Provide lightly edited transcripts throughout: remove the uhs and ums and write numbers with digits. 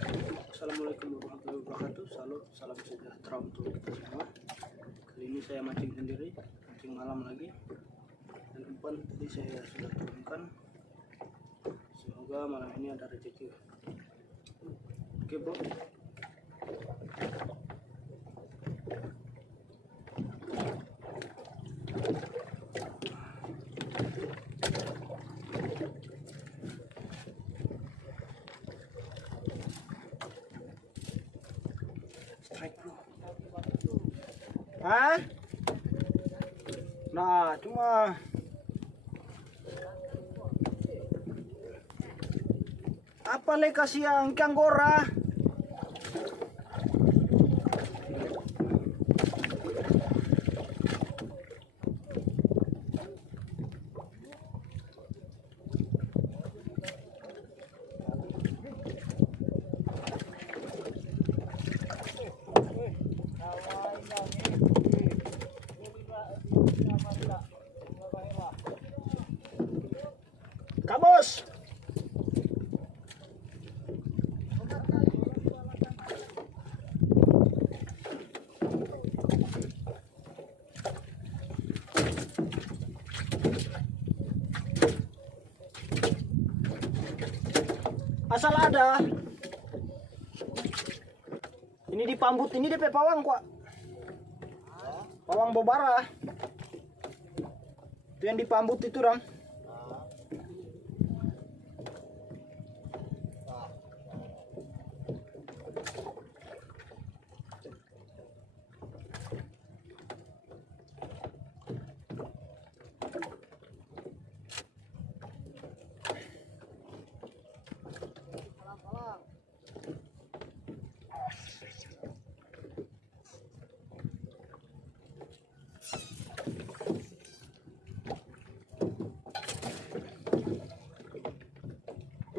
Assalamualaikum warahmatullahi wabarakatuh. Salam sejahtera untuk kita semua. Kali ini saya mancing sendiri, mancing malam lagi. Dan umpan tadi saya sudah turunkan. Semoga malam ini ada rezeki. Oke bro. Hah? Nah, cuma apa le kasih yang ikan gora? Kabos. Asal ada. Ini di pambut ini DP pawang kok. Pawang bobara. Itu yang di pambut itu dong.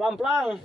Pelan-pelan.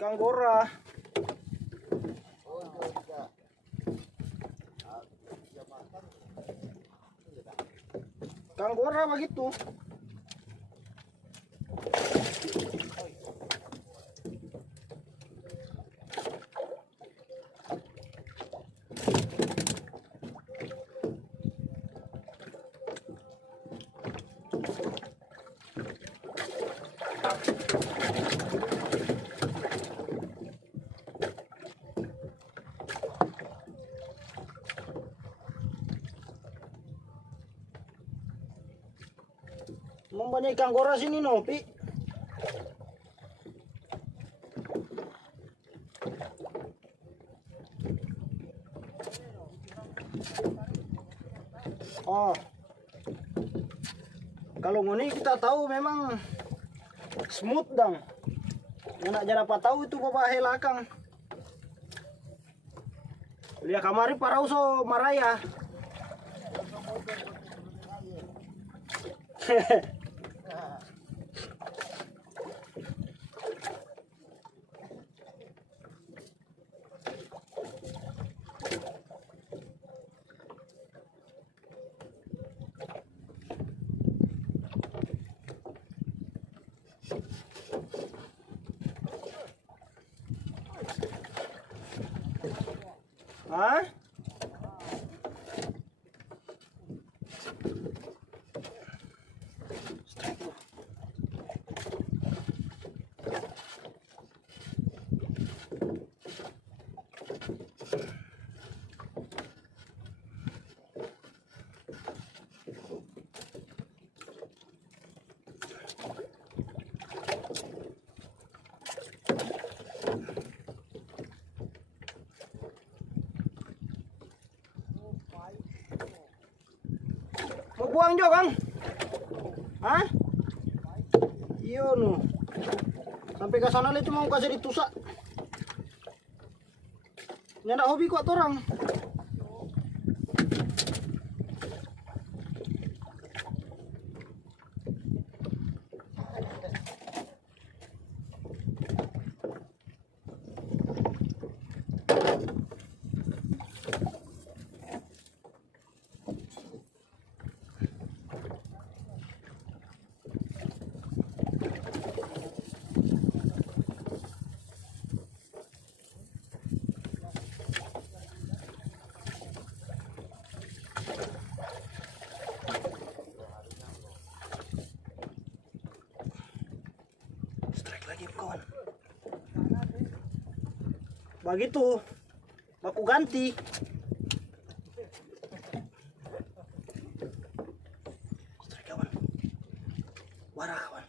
Ikan gora. Ikan gora begitu. Banyak ikan gora sini Nopi. Oh, kalau ini kita tahu memang smooth dong. Yang nak dapat tahu itu bapak helakang. Lihat kamari para uso maraya. Hah? buang jo Kang. Hah? Iyo nu. Sampai ke sana itu mau kasih ditusak. Nyanda hobi kok orang. Begitu, aku ganti. Strike kawan, warah kawan.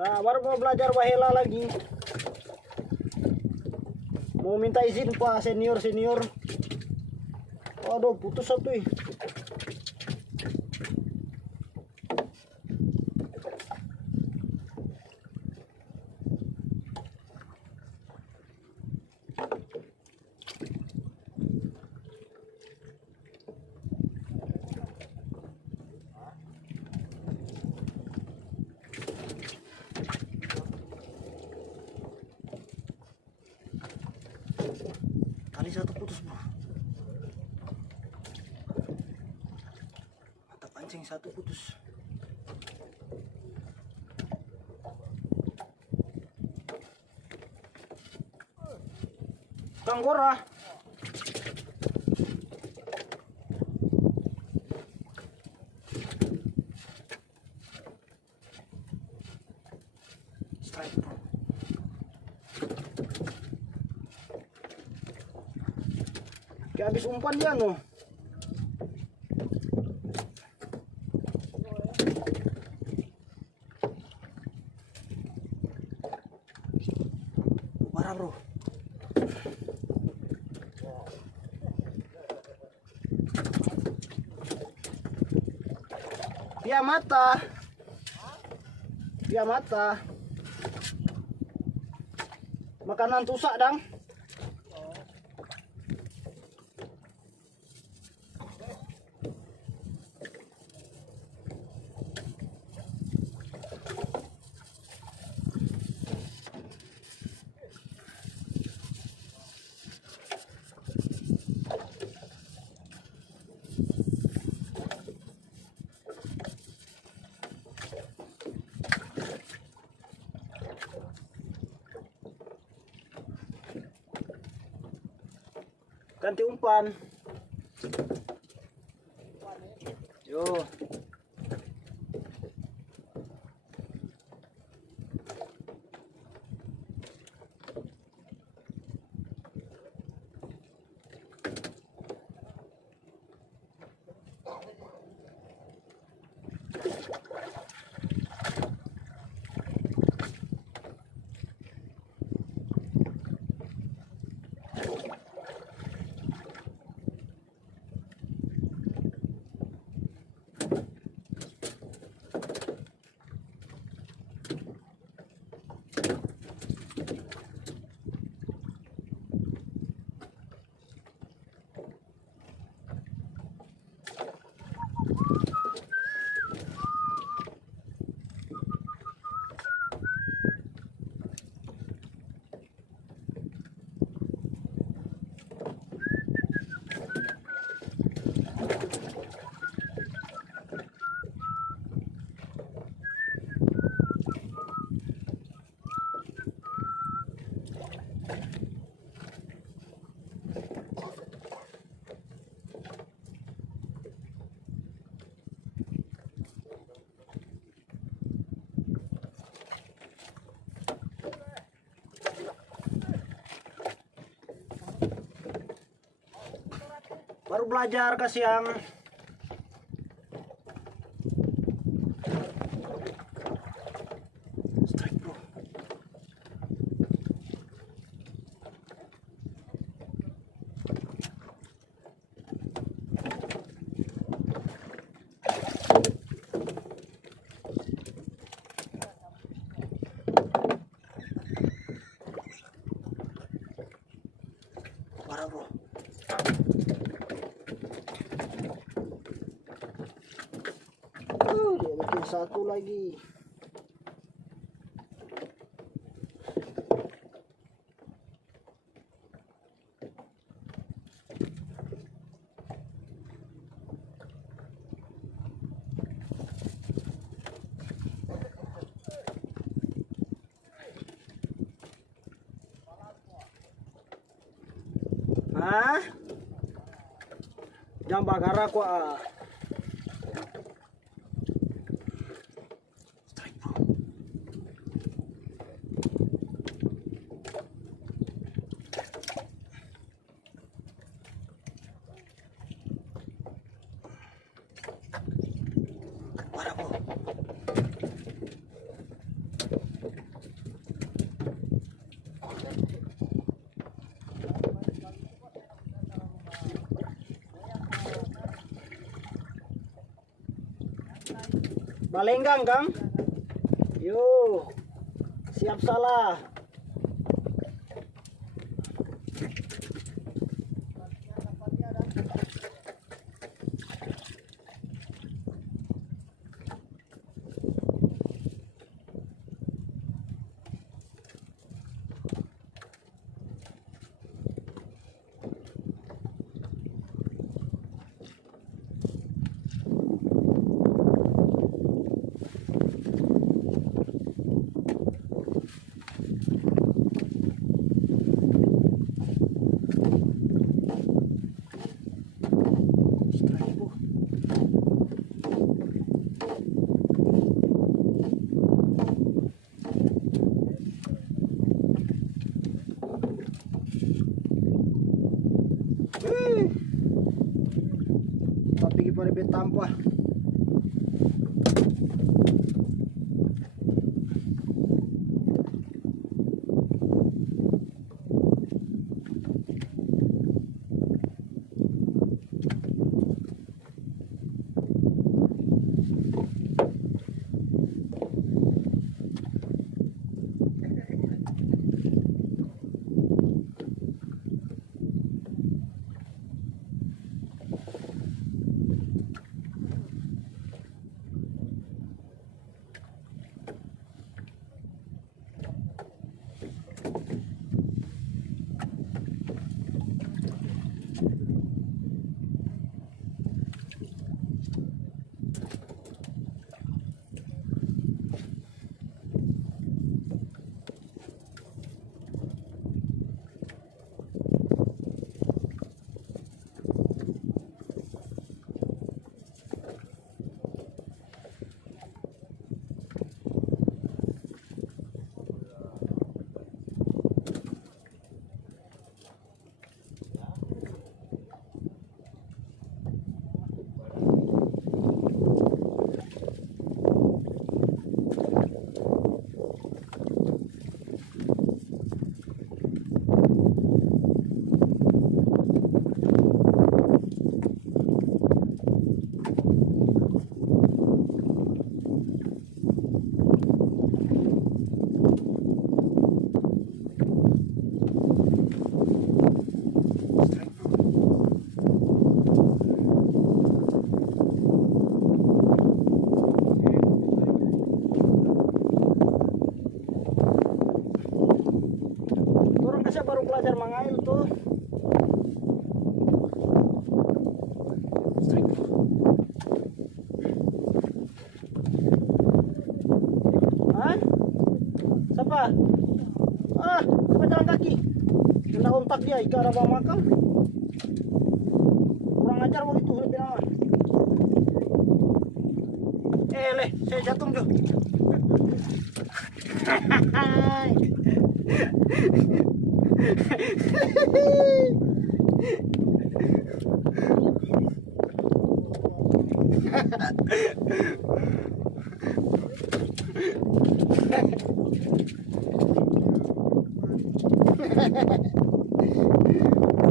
Nah, baru mau belajar wahela lagi. Mau minta izin pak senior. Aduh, putus satu ih. Tali satu putus bro. Mata pancing satu putus. Kanggora. Strike bro. Kayak habis umpan dia no. Marah bro. Dia mata. Makanan tusak dang. Ganti umpan. Yo. Baru belajar ke siang. Strike bro. Dia bikin satu lagi. Hah? Jangan bakar aku ah. Balenggang Kang. Yo. Siap salah. Tapi pada betampah. Saya baru belajar mengail tuh. Hah? Siapa? Siapa jalan kaki? Kena ontak dia, ikan ada bawa makan. Kurang ajar begitu lebih lama. Leh, saya jatuh Jo.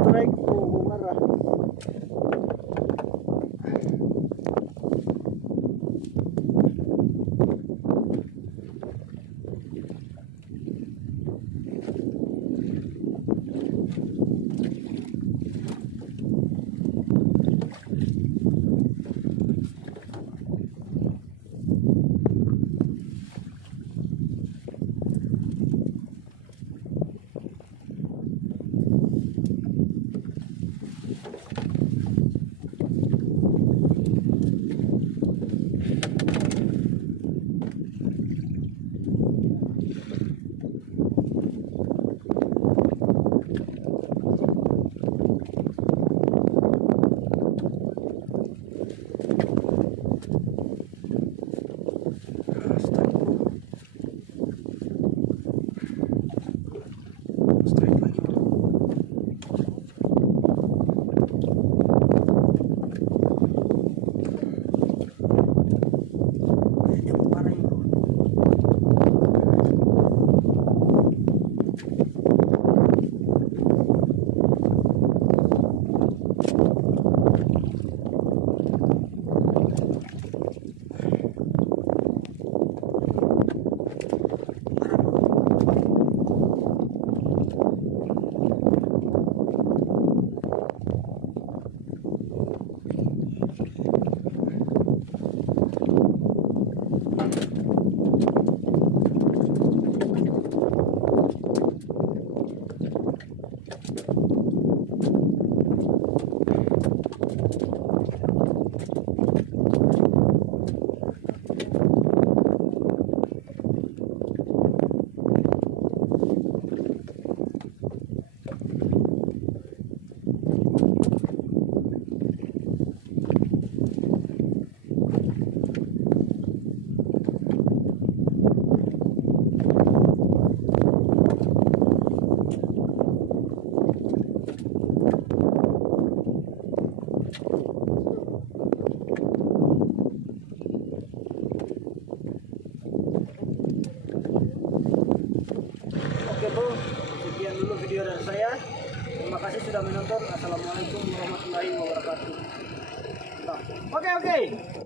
Strike bubara. dulu video dari saya. Terima kasih sudah menonton. Assalamualaikum warahmatullahi wabarakatuh. Oke.